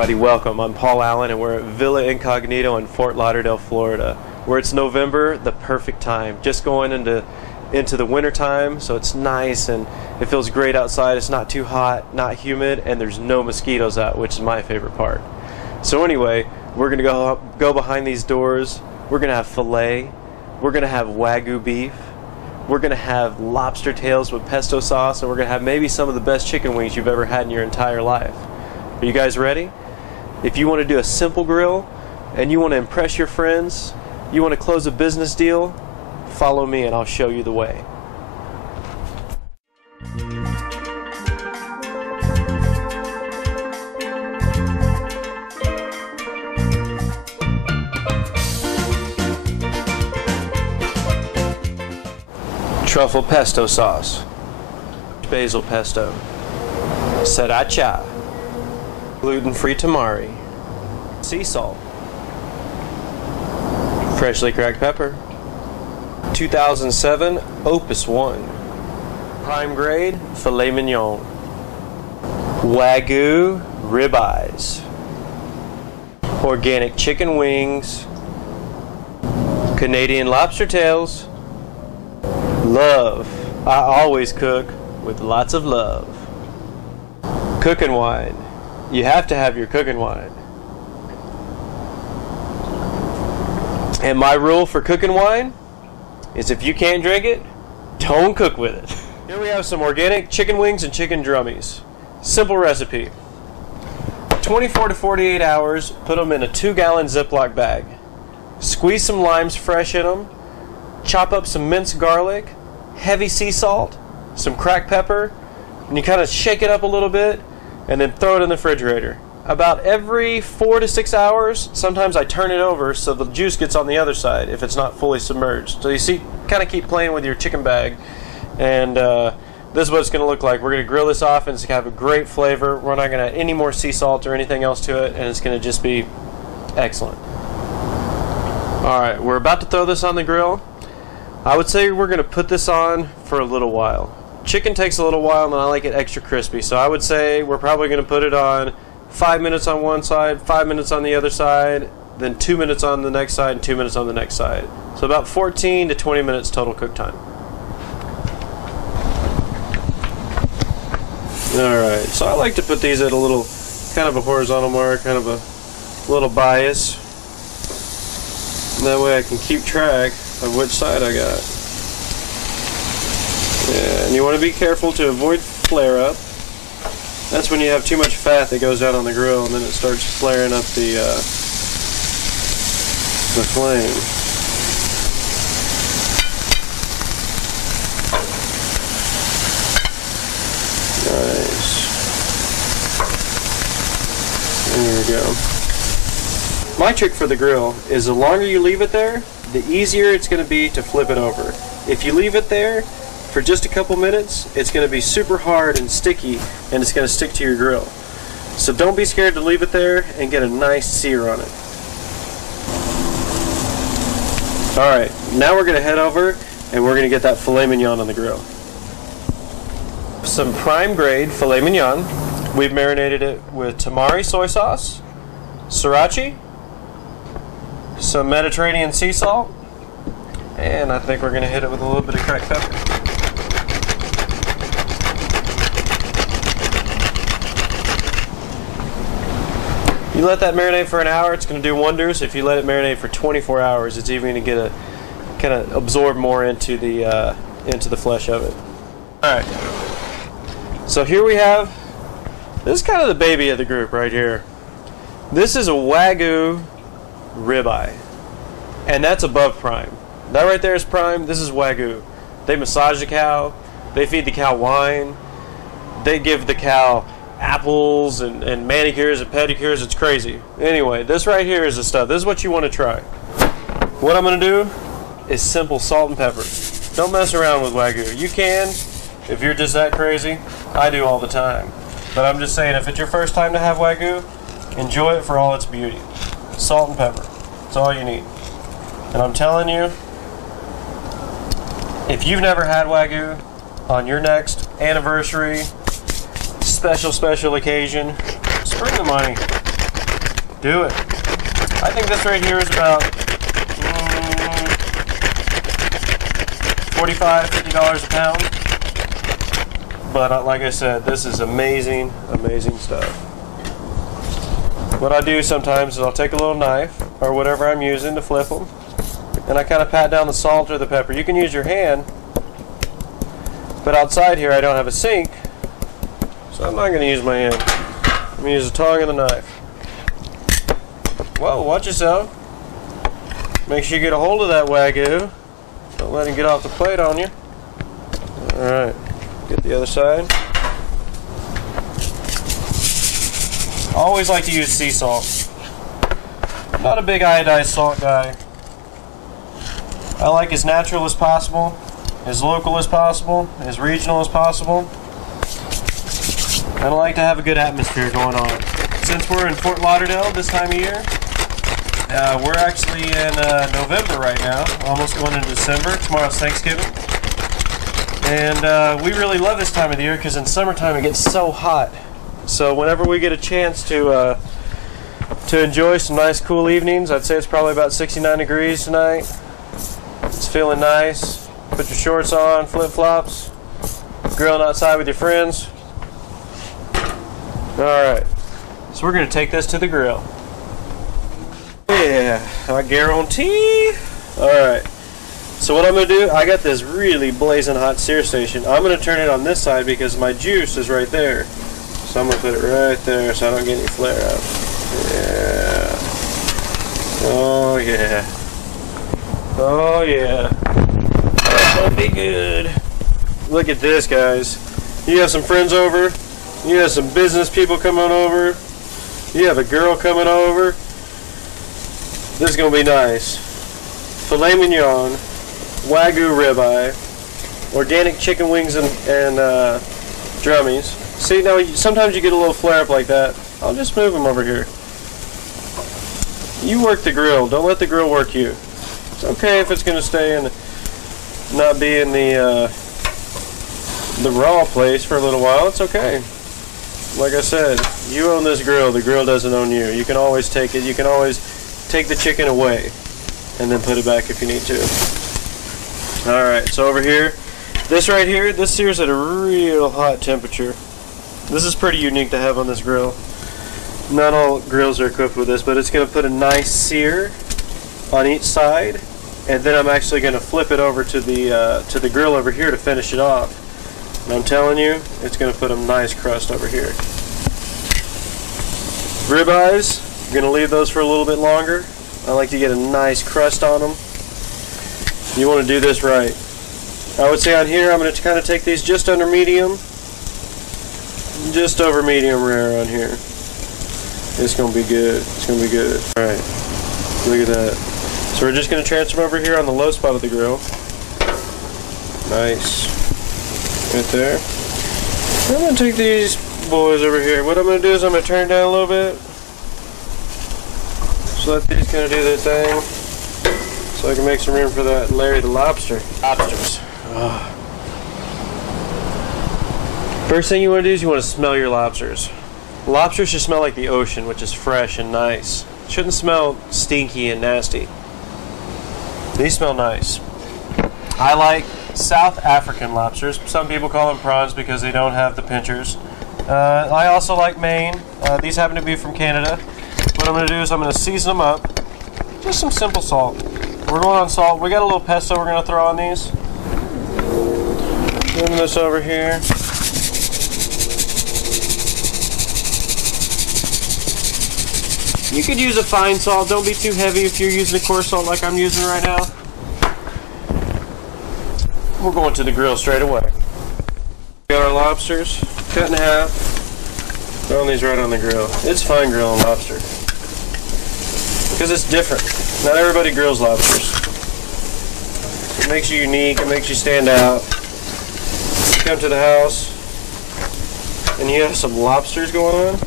everybody, welcome. I'm Paul Allen and we're at Villa Incognito in Fort Lauderdale, Florida, where it's November, the perfect time. Just going into the winter time, so it's nice and it feels great outside. It's not too hot, not humid, and there's no mosquitoes out, which is my favorite part. So anyway, we're gonna go behind these doors. We're gonna have filet, we're gonna have Wagyu beef, we're gonna have lobster tails with pesto sauce, and we're gonna have maybe some of the best chicken wings you've ever had in your entire life. Are you guys ready? If you want to do a simple grill and you want to impress your friends, you want to close a business deal, follow me and I'll show you the way. Truffle pesto sauce, basil pesto, sriracha, gluten-free tamari, sea salt, freshly cracked pepper, 2007 Opus 1, prime grade Filet Mignon, Wagyu Rib-Eyes, organic chicken wings, Canadian lobster tails, love. I always cook with lots of love. Cooking wine. You have to have your cooking wine. And my rule for cooking wine is if you can't drink it, don't cook with it. Here we have some organic chicken wings and chicken drummies. Simple recipe. 24 to 48 hours, put them in a 2-gallon Ziploc bag. Squeeze some limes fresh in them. Chop up some minced garlic, heavy sea salt, some cracked pepper, and you kind of shake it up a little bit and then throw it in the refrigerator. About every 4 to 6 hours, sometimes I turn it over so the juice gets on the other side if it's not fully submerged. So you see, kind of keep playing with your chicken bag, and this is what it's going to look like. We're going to grill this off and it's going to have a great flavor. We're not going to add any more sea salt or anything else to it, and it's going to just be excellent. Alright, we're about to throw this on the grill. I would say we're going to put this on for a little while. Chicken takes a little while and I like it extra crispy, so I would say we're probably going to put it on 5 minutes on one side, 5 minutes on the other side, then 2 minutes on the next side and 2 minutes on the next side. So about 14 to 20 minutes total cook time. Alright, so I like to put these at a little, kind of a horizontal mark, kind of a little bias. That way I can keep track of which side I got. Yeah, and you want to be careful to avoid flare up. That's when you have too much fat that goes down on the grill and then it starts flaring up the flame. Nice. There we go. My trick for the grill is the longer you leave it there, the easier it's going to be to flip it over. If you leave it there for just a couple minutes, it's going to be super hard and sticky, and it's going to stick to your grill. So don't be scared to leave it there and get a nice sear on it. Alright, now we're going to head over and we're going to get that filet mignon on the grill. Some prime grade filet mignon. We've marinated it with tamari soy sauce, sriracha, some Mediterranean sea salt, and I think we're going to hit it with a little bit of cracked pepper. You let that marinate for an hour, it's going to do wonders. If you let it marinate for 24 hours, it's even going to get a kind of absorb more into the flesh of it. All right. So here we have, this is kind of the baby of the group right here. This is a Wagyu Rib-Eye, and that's above prime. That right there is prime. This is Wagyu. They massage the cow, they feed the cow wine, they give the cow apples and manicures and pedicures. It's crazy. Anyway, this right here is the stuff. This is what you want to try. What I'm going to do is simple salt and pepper. Don't mess around with Wagyu. You can if you're just that crazy. I do all the time. But I'm just saying, if it's your first time to have Wagyu, enjoy it for all its beauty. Salt and pepper. That's all you need. And I'm telling you, if you've never had Wagyu, on your next anniversary, special occasion, spring the money. do it. I think this right here is about $45, $50 a pound. But like I said, this is amazing, amazing stuff. What I do sometimes is I'll take a little knife or whatever I'm using to flip them, and I kind of pat down the salt or the pepper. You can use your hand, but outside here I don't have a sink, so I'm not going to use my hand. I'm going to use the tongue and the knife. Whoa, watch yourself. Make sure you get a hold of that Wagyu. Don't let him get off the plate on you. Alright, get the other side. I always like to use sea salt. I'm not a big iodized salt guy. I like as natural as possible, as local as possible, as regional as possible. And I like to have a good atmosphere going on. Since we're in Fort Lauderdale this time of year, we're actually in November right now, almost going into December. Tomorrow's Thanksgiving. And we really love this time of the year because in summertime it gets so hot. So whenever we get a chance to enjoy some nice cool evenings, I'd say it's probably about 69 degrees tonight. It's feeling nice. Put your shorts on, flip-flops, grilling outside with your friends. Alright, so we're going to take this to the grill. Yeah, I guarantee. Alright, so what I'm going to do, I got this really blazing hot sear station. I'm going to turn it on this side because my juice is right there. So I'm going to put it right there so I don't get any flare up. Yeah. Oh yeah. Oh yeah. That's going to be good. Look at this, guys. You have some friends over. You have some business people coming over. You have a girl coming over. This is going to be nice. Filet Mignon, Wagyu Rib-Eye, organic chicken wings and drummies. See, now sometimes you get a little flare up like that. I'll just move them over here. You work the grill. Don't let the grill work you. It's okay if it's going to stay in, not be in the raw place for a little while. It's okay. Like I said, you own this grill. The grill doesn't own you. You can always take it. You can always take the chicken away and then put it back if you need to. Alright, so over here, this right here, this sears at a real hot temperature. This is pretty unique to have on this grill. Not all grills are equipped with this, but it's going to put a nice sear on each side, and then I'm actually going to flip it over to the grill over here to finish it off. And I'm telling you, it's going to put a nice crust over here. Rib-eyes, I'm going to leave those for a little bit longer. I like to get a nice crust on them. You want to do this right. I would say on here, I'm going to kind of take these just under medium. Just over medium rare on here. It's going to be good. It's going to be good. Alright. Look at that. So we're just going to transfer them over here on the low spot of the grill. Nice. Right there. I'm going to take these boys over here. What I'm going to do is I'm going to turn down a little bit. So let these kind of do their thing. So I can make some room for that Larry the Lobster. Lobsters. Oh. First thing you want to do is you want to smell your lobsters. Lobsters should smell like the ocean, which is fresh and nice. It shouldn't smell stinky and nasty. These smell nice. I like South African lobsters. Some people call them prawns because they don't have the pinchers. I also like Maine. These happen to be from Canada. What I'm going to do is I'm going to season them up. Just some simple salt. We're going on salt. We got a little pesto we're going to throw on these. Moving this over here. You could use a fine salt. Don't be too heavy if you're using a coarse salt like I'm using right now. We're going to the grill straight away. We got our lobsters cut in half. Throwing these right on the grill. It's fine grilling lobster. Because it's different. Not everybody grills lobsters. It makes you unique. It makes you stand out. You come to the house and you have some lobsters going on.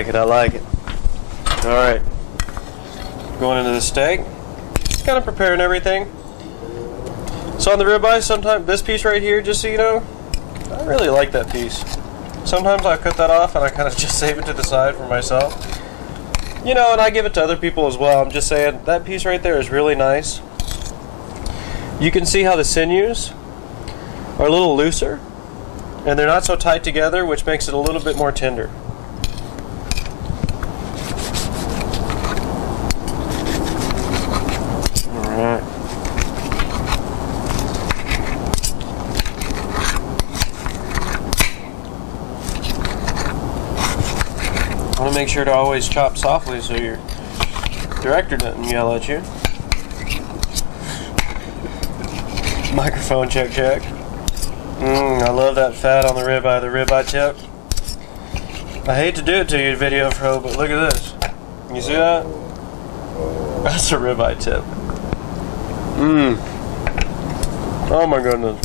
like it, I like it. Alright. Going into the steak. Just kind of preparing everything. So on the ribeye, sometimes this piece right here, just so you know, I really like that piece. Sometimes I cut that off and I kind of just save it to the side for myself. You know, and I give it to other people as well. I'm just saying, that piece right there is really nice. You can see how the sinews are a little looser, and they're not so tight together, which makes it a little bit more tender. Alright. I want to make sure to always chop softly so your director doesn't yell at you. Microphone check, check. I love that fat on the ribeye tip. I hate to do it to you, video pro, but look at this. You see that? That's a ribeye tip. Oh my goodness.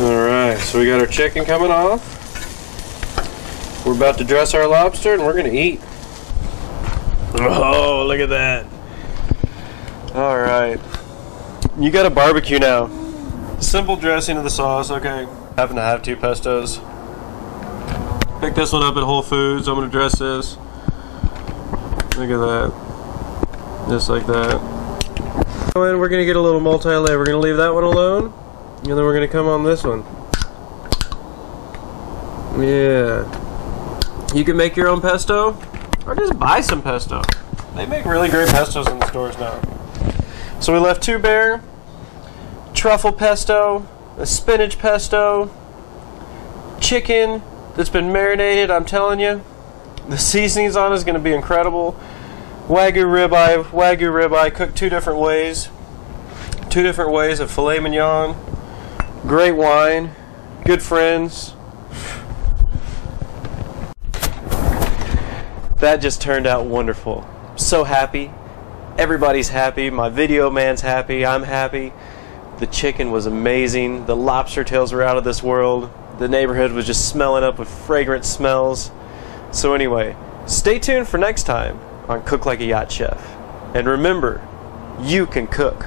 Alright, so we got our chicken coming off. We're about to dress our lobster and we're gonna eat. Oh, look at that. Alright. You got a barbecue now. Simple dressing of the sauce, okay. Happen to have 2 pestos. Pick this one up at Whole Foods. I'm gonna dress this. Look at that. Just like that. And we're gonna get a little multi-layer. We're gonna leave that one alone. And then we're gonna come on this one. Yeah. You can make your own pesto, or just buy some pesto. They make really great pestos in the stores now. So we left 2 bare, truffle pesto, a spinach pesto, chicken that's been marinated, I'm telling you. The seasonings on it is going to be incredible. Wagyu rib-eye, cooked 2 different ways. 2 different ways of filet mignon. Great wine, good friends. That just turned out wonderful. So happy. Everybody's happy. My video man's happy. I'm happy. The chicken was amazing. The lobster tails were out of this world. The neighborhood was just smelling up with fragrant smells. So anyway, stay tuned for next time on Cook Like a Yacht Chef. And remember, you can cook.